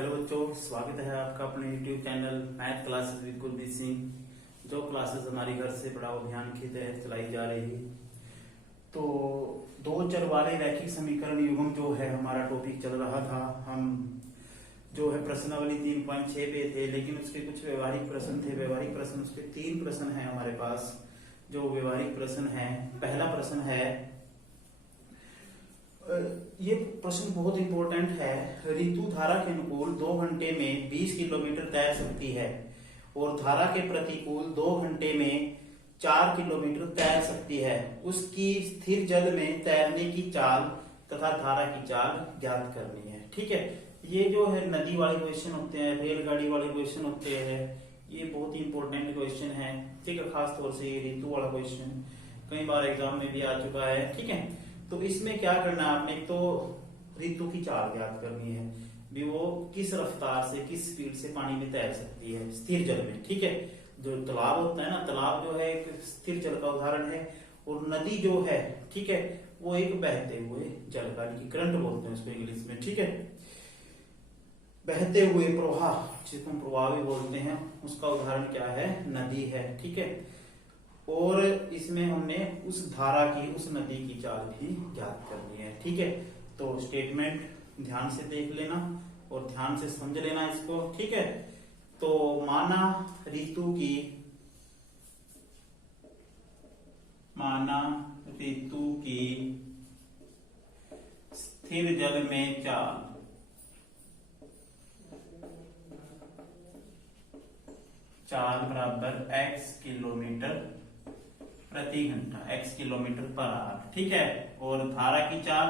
Hello बच्चों, स्वागत है आपका अपने YouTube channel math classes with Kuldeep Singh. जो क्लासेस हमारी घर से पढ़ाओ अभियान के तहत चलाई जा रही है। तो दो चर वाले रैखिक समीकरण युग्म जो है हमारा टॉपिक चल रहा था। हम जो है प्रश्नावली 3.6 पे थे, लेकिन उसके कुछ व्यवहारिक प्रश्न थे। व्यवहारिक प्रश्न उसके 3 प्रश्न है हमारे पास। जो व्यवहारिक प्रश्न है, पहला प्रश्न है, ये प्रश्न बहुत इंपॉर्टेंट है। ऋतु धारा के अनुकूल 2 घंटे में 20 किलोमीटर तैर सकती है और धारा के प्रतिकूल 2 घंटे में 4 किलोमीटर तैर सकती है। उसकी स्थिर जल में तैरने की चाल तथा धारा की चाल ज्ञात करनी है। ठीक है, ये जो है नदी वाले क्वेश्चन होते हैं, रेलगाड़ी वाले क्वेश्चन होते हैं। ये बहुत ही इंपॉर्टेंट क्वेश्चन है। ठीक है, खास तौर से ये ऋतु वाला क्वेश्चन कई बार एग्जाम में भी आ चुका है। ठीक है, तो इसमें क्या करना है आपने, तो ऋतु की चाल ज्ञात करनी है भी वो किस रफ्तार से किस स्पीड से पानी में तैर सकती है स्थिर जल में। ठीक है, जो तालाब होता है ना, तालाब जो है एक स्थिर जल का उदाहरण है, और नदी जो है, ठीक है, वो एक बहते हुए जल का, करंट बोलते हैं उसको इंग्लिश में। ठीक है, बहते हुए प्रवाह, जिसको हम प्रवाह भी बोलते हैं, उसका उदाहरण क्या है, नदी है। ठीक है, और इसमें हमने उस धारा की, उस नदी की चाल भी ज्ञात करनी है। ठीक है, तो स्टेटमेंट ध्यान से देख लेना और ध्यान से समझ लेना इसको। ठीक है, तो माना ऋतु की स्थिर जल में चाल बराबर x किलोमीटर प्रति घंटा, x किलोमीटर पर आवर। ठीक है, और धारा की चाल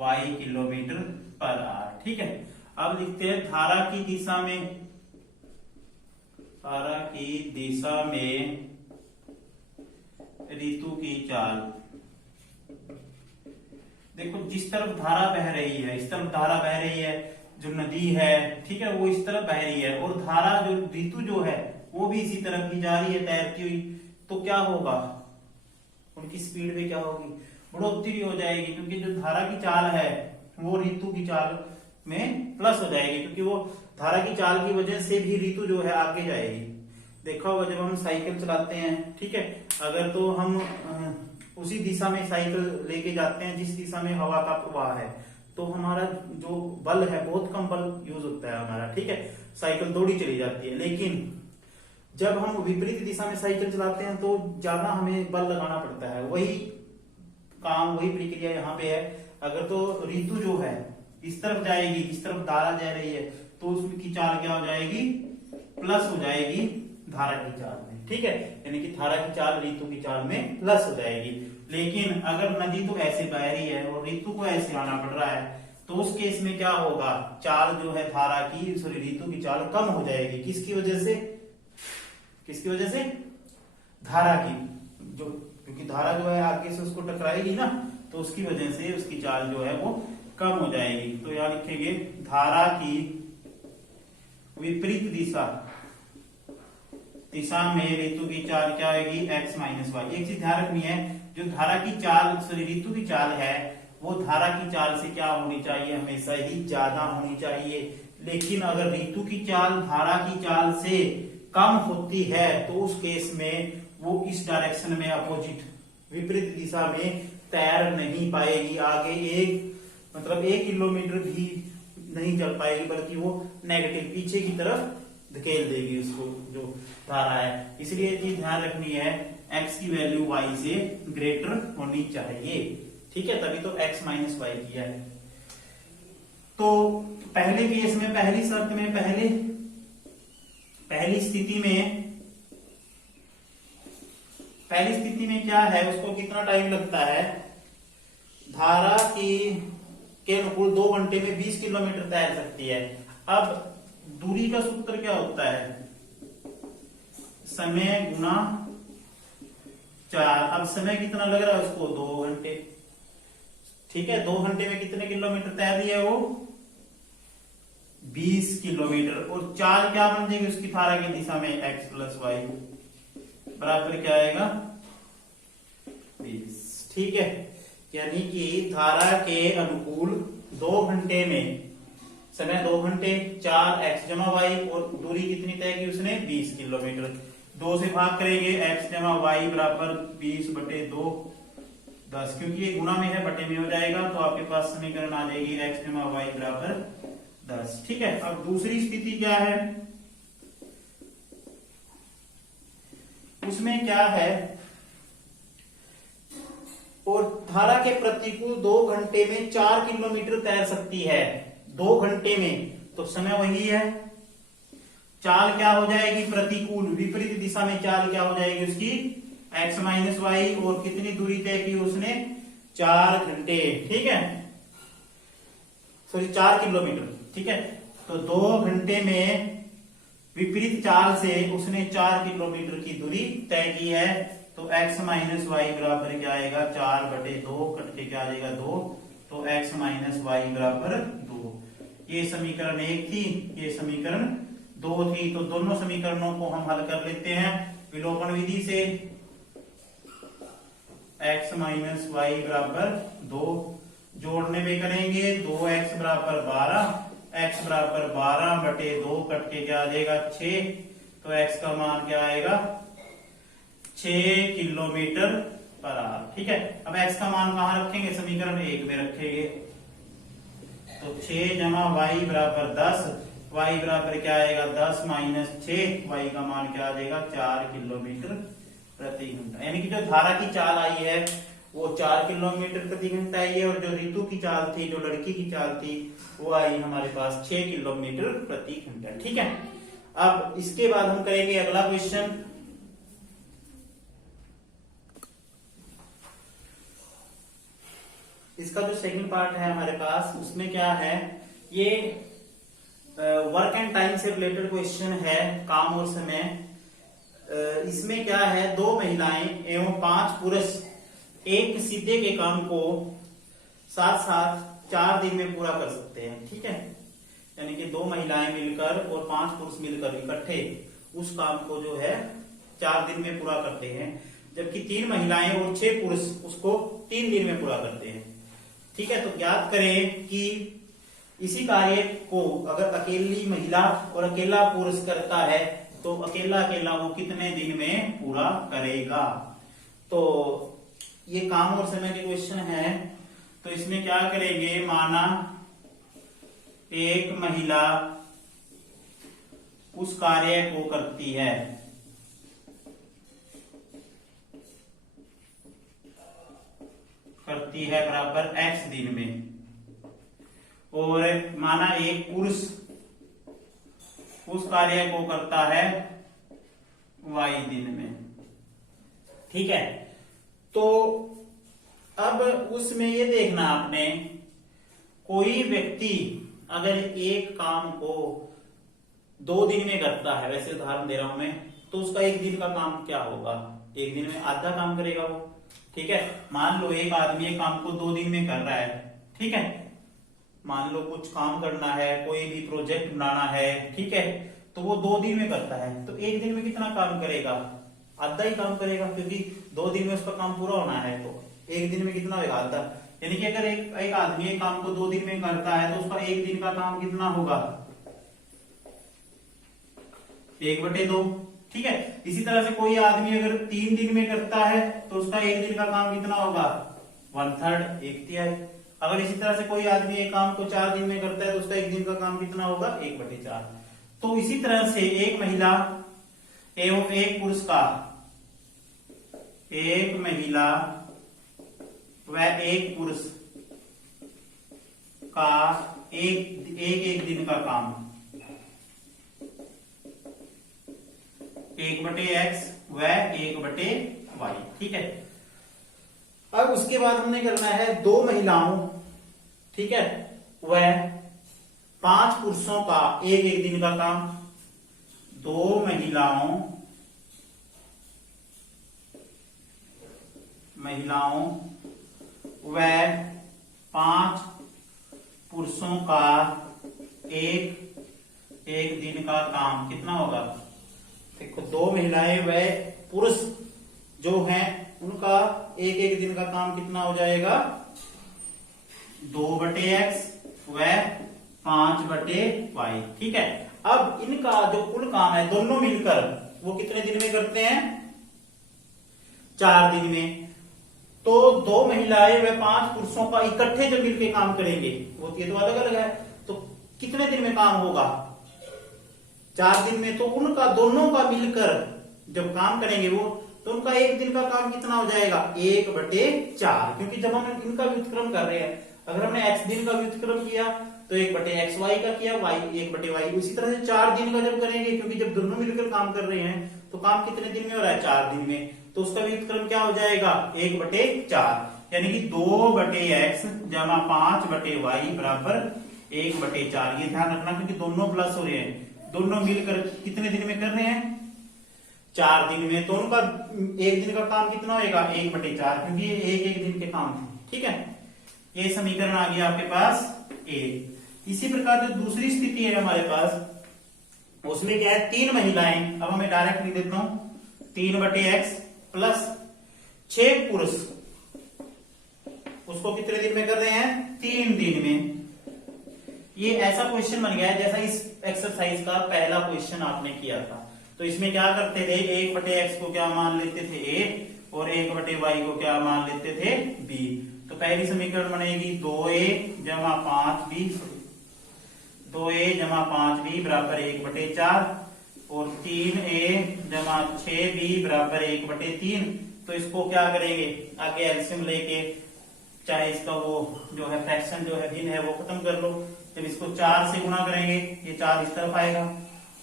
y किलोमीटर पर आवर। ठीक है, अब लिखते हैं धारा की दिशा में ऋतु की चाल। देखो, जिस तरफ धारा बह रही है, इस तरफ धारा बह रही है, जो नदी है, ठीक है, वो इस तरफ बह रही है, और धारा जो ऋतु जो है वो भी इसी तरफ की जा रही है तैरती हुई। तो क्या होगा, उनकी स्पीड में क्या होगी, बढ़ोतरी हो जाएगी, क्योंकि जो धारा की चाल है वो ऋतु की चाल में प्लस हो जाएगी, क्योंकि वो धारा की चाल की वजह से भी ऋतु जो है आगे जाएगी। देखा होगा जब हम साइकिल चलाते हैं, ठीक है, अगर तो हम उसी दिशा में साइकिल लेके जाते हैं जिस दिशा में हवा का प्रवाह है, तो हमारा जो बल है, बहुत कम बल यूज होता है हमारा। ठीक है, साइकिल दौड़ी चली जाती है। लेकिन जब हम विपरीत दिशा में साइकिल चलाते हैं तो ज्यादा हमें बल लगाना पड़ता है। वही काम, वही प्रक्रिया यहाँ पे है। अगर तो ऋतु जो है इस तरफ जाएगी, इस तरफ धारा जा रही है, तो उसकी चाल क्या हो जाएगी, प्लस हो जाएगी धारा की चाल में। ठीक है, यानी कि धारा की चाल ऋतु की चाल में प्लस हो जाएगी। लेकिन अगर नदी तो ऐसे बह रही है और ऋतु को ऐसे आना पड़ रहा है, तो उस केस में क्या होगा, चाल जो है धारा की, सॉरी ऋतु की चाल कम हो जाएगी। किसकी वजह से, धारा की, जो क्योंकि धारा जो है आगे से उसको टकराएगी ना, तो उसकी वजह से उसकी चाल जो है वो कम हो जाएगी। तो यहां लिखेंगे धारा की विपरीत दिशा में ऋतु की चाल क्या होगी, x माइनस वाई। एक चीज ध्यान रखनी है, जो धारा की चाल, सॉरी ऋतु की चाल है, वो धारा की चाल से क्या होनी चाहिए, हमेशा ही ज्यादा होनी चाहिए। लेकिन अगर ऋतु की चाल धारा की चाल से कम होती है, तो उस केस में वो इस डायरेक्शन में, अपोजिट, विपरीत दिशा में तैर नहीं पाएगी। आगे 1 किलोमीटर भी नहीं चल पाएगी, बल्कि वो नेगेटिव पीछे की तरफ धकेल देगी उसको, जो धारा है। इसलिए चीज ध्यान रखनी है, x की वैल्यू y से ग्रेटर होनी चाहिए। ठीक है, तभी तो x माइनस वाई किया है। तो पहले केस में, पहली शर्त में, पहली स्थिति में क्या है, उसको कितना टाइम लगता है, धारा के अनुकूल 2 घंटे में 20 किलोमीटर तैर सकती है। अब दूरी का सूत्र क्या होता है, समय गुना 4। अब समय कितना लग रहा है उसको, 2 घंटे। ठीक है, 2 घंटे में कितने किलोमीटर तैर रही है वो, 20 किलोमीटर। और चाल क्या बन जाएगी उसकी, धारा की दिशा में x प्लस वाई बराबर क्या आएगा, 20। ठीक है, यानी कि धारा के अनुकूल 2 घंटे में, समय 2 घंटे, 4x जमा वाई, और दूरी कितनी तय की उसने 20 किलोमीटर। 2 से भाग करेंगे, x जमा वाई बराबर 20/2 10, क्योंकि ये गुना में है बटे में हो जाएगा, तो आपके पास समीकरण आ जाएगी x जमा वाई बराबर 10। ठीक है। अब दूसरी स्थिति क्या है, उसमें क्या है, और धारा के प्रतिकूल 2 घंटे में 4 किलोमीटर तैर सकती है। 2 घंटे में, तो समय वही है, चाल क्या हो जाएगी, प्रतिकूल विपरीत दिशा में चाल क्या हो जाएगी उसकी, x माइनस वाई, और कितनी दूरी तय की उसने 4 घंटे। ठीक है, सॉरी 4 किलोमीटर। ठीक है, तो 2 घंटे में विपरीत चाल से उसने 4 किलोमीटर की दूरी तय की है, तो x माइनस वाई बराबर क्या आएगा, 4/2, कट के क्या आ जाएगा 2, तो x माइनस वाई बराबर 2। ये समीकरण 1 थी, ये समीकरण 2 थी। तो दोनों समीकरणों को हम हल कर लेते हैं विलोपन विधि से। x माइनस वाई बराबर 2, जोड़ने में करेंगे 2x बराबर 12, x बराबर 12/2, कट के क्या आ जाएगा 6, तो x का मान क्या आएगा 6 किलोमीटर पर आवर। ठीक है, अब x का मान कहां रखेंगे, समीकरण 1 में रखेंगे, तो 6 जमा वाई बराबर 10, y बराबर क्या आएगा 10 माइनस 6, y का मान क्या आ जाएगा 4 किलोमीटर प्रति घंटा। यानी कि जो धारा की चाल आई है वो 4 किलोमीटर प्रति घंटा आई है, और जो ऋतु की चाल थी, जो लड़की की चाल थी, वो आई हमारे पास 6 किलोमीटर प्रति घंटा। ठीक है, अब इसके बाद हम करेंगे अगला क्वेश्चन। इसका जो सेकंड पार्ट है हमारे पास, उसमें क्या है, ये वर्क एंड टाइम से रिलेटेड क्वेश्चन है, काम और समय। इसमें क्या है, 2 महिलाएं एवं 5 पुरुष एक सीधे के काम को साथ साथ 4 दिन में पूरा कर सकते हैं। ठीक है, यानी कि 2 महिलाएं मिलकर और 5 पुरुष मिलकर इकट्ठे उस काम को जो है 4 दिन में पूरा करते हैं, जबकि 3 महिलाएं और 6 पुरुष उसको 3 दिन में पूरा करते हैं। ठीक है, तो ज्ञात करें कि इसी कार्य को अगर अकेली महिला और अकेला पुरुष करता है, तो अकेला अकेला वो कितने दिन में पूरा करेगा। तो ये काम और समय के क्वेश्चन है। तो इसमें क्या करेंगे, माना एक महिला उस कार्य को करती है, बराबर x दिन में, और माना एक पुरुष उस कार्य को करता है y दिन में। ठीक है, तो अब उसमें ये देखना आपने, कोई व्यक्ति अगर एक काम को 2 दिन में करता है, वैसे उदाहरण दे रहा हूं मैं, तो उसका 1 दिन का काम क्या होगा, 1 दिन में आधा काम करेगा वो। ठीक है, मान लो एक आदमी एक काम को 2 दिन में कर रहा है। ठीक है, मान लो कुछ काम करना है, कोई भी प्रोजेक्ट बनाना है, ठीक है, तो वो 2 दिन में करता है, तो 1 दिन में कितना काम करेगा, आधा ही काम करेगा, क्योंकि 2 दिन में उसका काम पूरा होना है, तो 1 दिन में कितना होगा, आधा। यानी कि अगर एक आदमी एक काम को 2 दिन में करता है, तो उसका 1 दिन का काम कितना होगा, 1/2। ठीक है, इसी तरह से कोई आदमी अगर 3 दिन में करता है, तो उसका 1 दिन का काम कितना होगा, 1/3, 1/3। अगर इसी तरह से कोई आदमी एक काम को 4 दिन में करता है, तो उसका 1 दिन का काम कितना होगा, 1/4। तो इसी तरह से एक महिला एवं एक पुरुष का, एक महिला व एक पुरुष का एक दिन का काम 1/x व 1/y। ठीक है, अब उसके बाद हमने करना है 2 महिलाओं, ठीक है, वह 5 पुरुषों का एक दिन का काम। 2 महिलाओं व 5 पुरुषों का एक दिन का काम कितना होगा, देखो 2 महिलाएं व पुरुष जो हैं उनका एक एक दिन का काम कितना हो जाएगा, 2/x व 5/y। ठीक है, अब इनका जो कुल काम है दोनों मिलकर वो कितने दिन में करते हैं, 4 दिन में। तो 2 महिलाएं व 5 पुरुषों का इकट्ठे जब मिलकर काम करेंगे, वो ये तो अलग अलग है, तो कितने दिन में काम होगा, 4 दिन में। तो उनका दोनों का मिलकर जब काम करेंगे वो, तो उनका एक दिन का काम कितना हो जाएगा, 1/4। क्योंकि जब हम इनका व्युत्क्रम कर रहे हैं, अगर हमने x दिन का व्युत्क्रम किया तो 1/xy का किया, y 1/y। उसी तरह से 4 दिन का जब करेंगे, क्योंकि जब दोनों मिलकर काम कर रहे हैं तो काम कितने दिन में हो रहा है, 4 दिन में, तो उसका व्युत्क्रम क्या हो जाएगा, 1/4। यानी कि 2/x जमा 5/y बराबर 1/4। ये ध्यान रखना, क्योंकि दोनों प्लस हो रहे हैं, दोनों मिलकर कितने दिन में कर रहे हैं, 4 दिन में। तो उनका एक दिन का काम कितना होगा, 1/4, क्योंकि ये एक एक दिन के काम थे। ठीक है, ये समीकरण आ गया आपके पास ए। इसी प्रकार जो दूसरी स्थिति है हमारे पास, उसमें क्या है, 3 महिलाएं। अब हमें डायरेक्ट लिख देता हूं, 3/x प्लस 6 पुरुष, उसको कितने दिन में कर रहे हैं, 3 दिन में। ये ऐसा क्वेश्चन बन गया है जैसा इस एक्सरसाइज का पहला क्वेश्चन आपने किया था। तो इसमें क्या करते थे, 1/x को क्या मान लेते थे, a, और 1/y को क्या मान लेते थे, b। तो पहली समीकरण बनेगी 2a जमा 5b, 2a जमा 5b बराबर 1/4, और 3a जमा 6b बराबर 1/3। तो इसको क्या करेंगे, आगे एलसीएम लेके, चाहे इसका वो जो है फ्रैक्शन जो है भिन्न है वो खत्म कर लो। जब इसको 4 से गुणा करेंगे, ये 4 इस तरफ आएगा,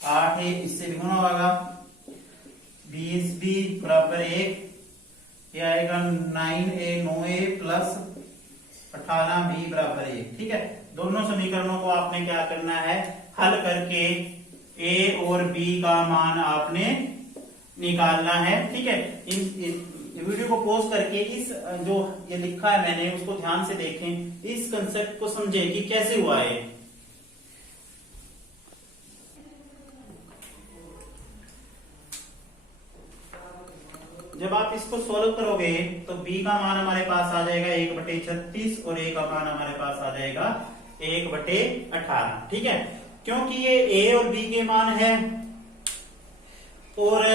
8a इससे भी गुणा होगा, 20b बराबर 1, ये आएगा 9a प्लस 18b बराबर 1। ठीक है, दोनों समीकरणों को आपने क्या करना है, हल करके a और b का मान आपने निकालना है। ठीक है, इन वीडियो को पॉज करके इस जो ये लिखा है मैंने उसको ध्यान से देखें, इस कंसेप्ट को समझें कि कैसे हुआ है। जब आप इसको सॉल्व करोगे तो b का मान हमारे पास आ जाएगा 1/36 और a का मान हमारे पास आ जाएगा 1/18। ठीक है, क्योंकि ये a और b के मान है और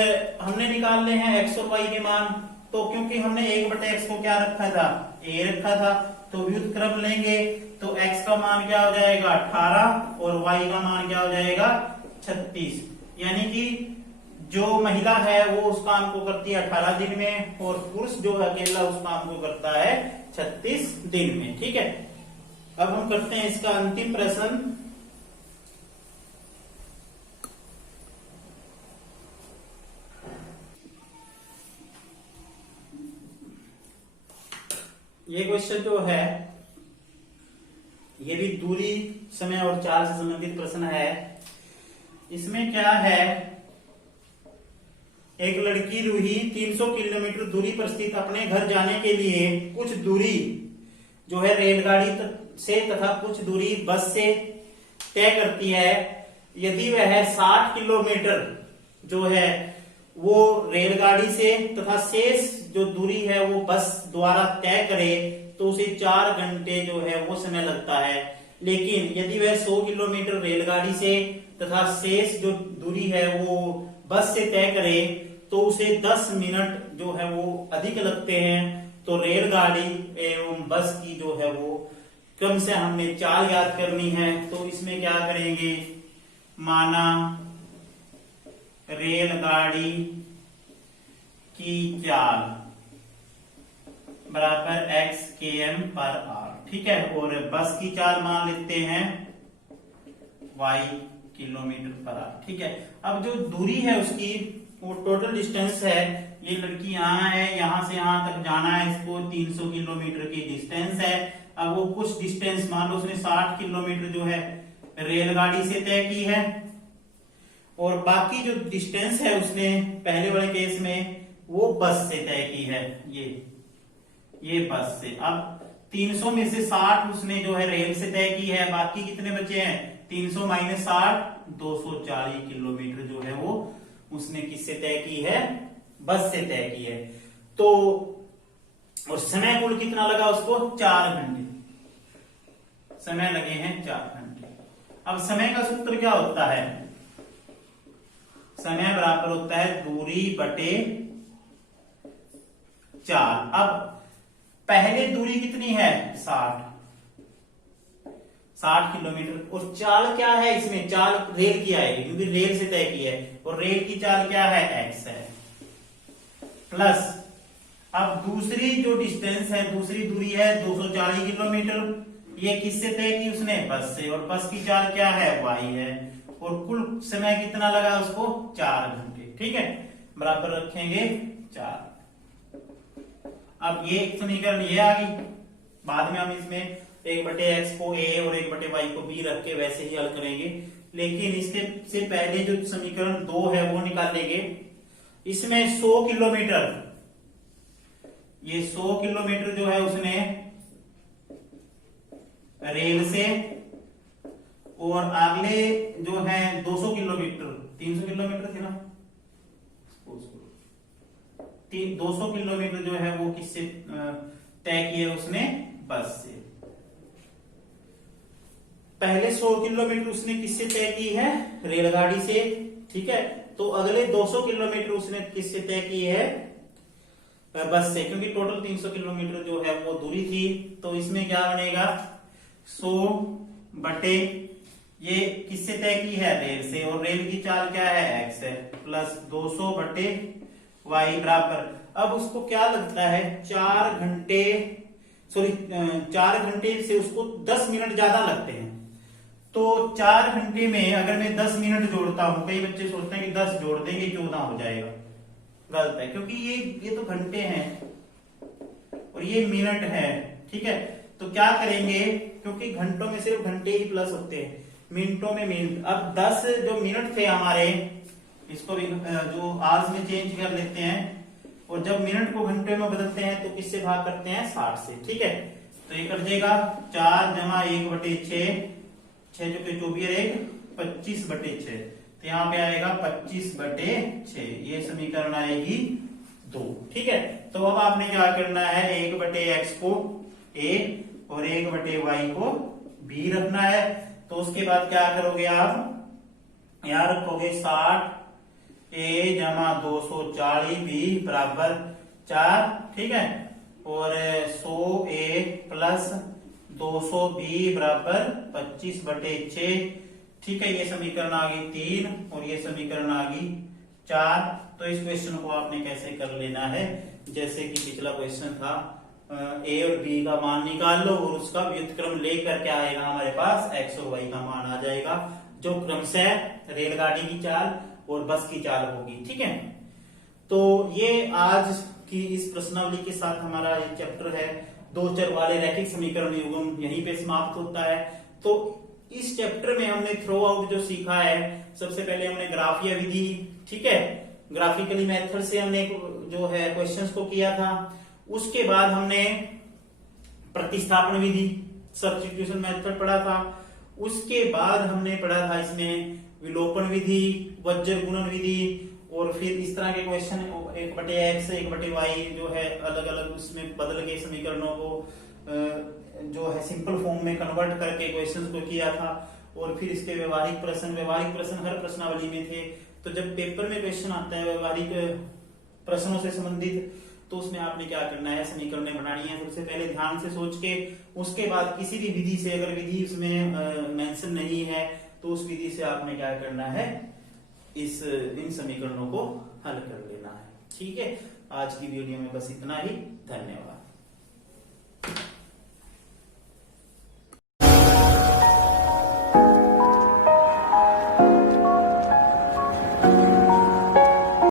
हमने निकालने हैं x और y के मान, तो क्योंकि हमने 1/x को क्या रखा था, a रखा था, तो व्युत्क्रम लेंगे तो x का मान क्या हो जाएगा, 18, और y का मान क्या हो जाएगा, 36। यानी कि जो महिला है वो उस काम को करती है 18 दिन में, और पुरुष जो अकेला उस काम को करता है 36 दिन में। ठीक है, अब हम करते हैं इसका अंतिम प्रश्न। ये क्वेश्चन जो है ये भी दूरी, समय और चाल से संबंधित प्रश्न है। इसमें क्या है, एक लड़की रूही 300 किलोमीटर दूरी पर स्थित अपने घर जाने के लिए कुछ दूरी जो है रेलगाड़ी से तथा कुछ दूरी बस से तय करती है। यदि वह 60 किलोमीटर जो है वो रेलगाड़ी से तथा शेष जो दूरी है वो बस द्वारा तय करे तो उसे 4 घंटे जो है वो समय लगता है। लेकिन यदि वह 100 किलोमीटर रेलगाड़ी से तथा शेष जो दूरी है वो बस से तय करे तो उसे 10 मिनट जो है वो अधिक लगते हैं। तो रेलगाड़ी एवं बस की जो है वो क्रम से हमें चाल याद करनी है। तो इसमें क्या करेंगे, माना रेलगाड़ी की चाल बराबर x km/h। ठीक है, और बस की चाल मान लेते हैं y km/h। ठीक है, अब जो दूरी है उसकी वो टोटल डिस्टेंस है, ये लड़की यहाँ है, यहाँ से यहाँ तक जाना है, इसको 300 किलोमीटर की डिस्टेंस है। अब वो कुछ डिस्टेंस मान लो उसने 60 किलोमीटर जो है रेलगाड़ी से तय की है, और बाकी जो डिस्टेंस है उसने पहले वाले केस में वो बस से तय की है, ये बस से। अब 300 में से 60 उसने जो है रेल से तय की है, बाकी कितने बचे हैं, 300 माइनस 60, 240 किलोमीटर जो है वो उसने किससे तय की है, बस से तय की है। तो और समय कुल कितना लगा उसको 4 घंटे, समय लगे हैं 4 घंटे। अब समय का सूत्र क्या होता है, समय बराबर होता है दूरी बटे 4। अब पहले दूरी कितनी है 60 किलोमीटर, और चाल क्या है इसमें, चाल रेल की आएगी क्योंकि रेल से तय की है, और रेल की चाल क्या है x है, प्लस अब दूसरी जो डिस्टेंस है, दूसरी दूरी है 240 किलोमीटर, ये किससे तय की उसने, बस से, और बस की चाल क्या है y है, और कुल समय कितना लगा उसको 4 घंटे। ठीक है, बराबर रखेंगे 4। अब ये समीकरण ये आ गई, बाद में हम इसमें 1/x को a और 1/y को b रख के वैसे ही हल करेंगे, लेकिन इसके से पहले जो समीकरण 2 है वो निकालेंगे। इसमें 100 किलोमीटर, ये 100 किलोमीटर जो है उसने रेल से, और अगले जो है 200 किलोमीटर, 300 किलोमीटर थे ना, 200 किलोमीटर जो है वो किससे तय किए उसने, बस से। पहले 100 किलोमीटर उसने किससे तय की है, रेलगाड़ी से। ठीक है, तो अगले 200 किलोमीटर उसने किससे तय की है, बस से, क्योंकि टोटल 300 किलोमीटर जो है वो दूरी थी। तो इसमें क्या बनेगा, 100 बटे ये किससे तय की है, रेल से, और रेल की चाल क्या है x है, प्लस 200 बटे y बराबर, अब उसको क्या लगता है 4 घंटे, सॉरी 4 घंटे से उसको 10 मिनट ज्यादा लगते हैं। तो 4 घंटे में अगर मैं 10 मिनट जोड़ता हूं, कई बच्चे सोचते हैं कि 10 जोड़ देंगे 14 हो जाएगा, गलत है, क्योंकि ये तो घंटे हैं और ये मिनट है। ठीक है, तो क्या करेंगे, क्योंकि घंटों में सिर्फ घंटे ही प्लस होते हैं, मिनटों में मिनट। अब 10 जो मिनट थे हमारे, इसको भी जो आवर्स में चेंज कर लेते हैं, और जब मिनट को घंटे में बदलते हैं तो किससे भाग करते हैं, 60 से। ठीक है, तो ये कट जाएगा 4 जमा 1/6, 6 जो के 24, 25/6, तो यहाँ पे आएगा 25/6, ये समीकरण आएगी 2। ठीक है, तो अब आपने क्या करना है, 1/x को a और 1/y को b रखना है। तो उसके बाद क्या करोगे आप, यहां रखोगे 60 a जमा 240 b बराबर 4। ठीक है, और 100 a प्लस 200 b बराबर 25/6। ठीक है, ये समीकरण आ गई 3 और ये समीकरण आ गई 4। तो इस क्वेश्चन को आपने कैसे कर लेना है, जैसे कि पिछला क्वेश्चन था, a और b का मान निकाल लो और उसका व्युत्क्रम लेकर क्या आएगा हमारे पास, x और y का मान आ जाएगा, जो क्रमशः रेलगाड़ी की चाल और बस की चाल होगी। ठीक है, तो ये आज की इस प्रश्नावली के साथ हमारा ये चैप्टर है, 2 चर वाले रैखिक समीकरण युग्म, यहीं पे समाप्त होता है। तो इस चैप्टर में हमने थ्रो आउट जो सीखा है, सबसे पहले हमने ग्राफीय विधि, ठीक है, ग्राफिकली मेथड से हमने जो है क्वेश्चंस को किया था। उसके बाद हमने प्रतिस्थापन विधि, सब्स्टिट्यूशन मेथड पढ़ा था। उसके बाद हमने पढ़ा था इसमें विलोपन विधि, वज्र गुणन विधि, और फिर इस तरह के क्वेश्चन 1/x 1/y जो है अलग अलग उसमें बदल के समीकरणों को जो है सिंपल फॉर्म में कन्वर्ट करके क्वेश्चंस को किया था। और फिर इसके व्यवहारिक प्रश्न हर प्रश्नावली में थे। तो जब पेपर में क्वेश्चन आता है व्यवहारिक प्रश्नों से संबंधित, तो उसमें आपने क्या करना है, समीकरणें बनानी है सबसे पहले ध्यान से सोच के। उसके बाद किसी भी विधि से, अगर विधि उसमें मेंशन नहीं है तो उस विधि से आपने क्या करना है, इन समीकरणों को हल कर लेना है। ठीक है, आज की वीडियो में बस इतना ही, धन्यवाद।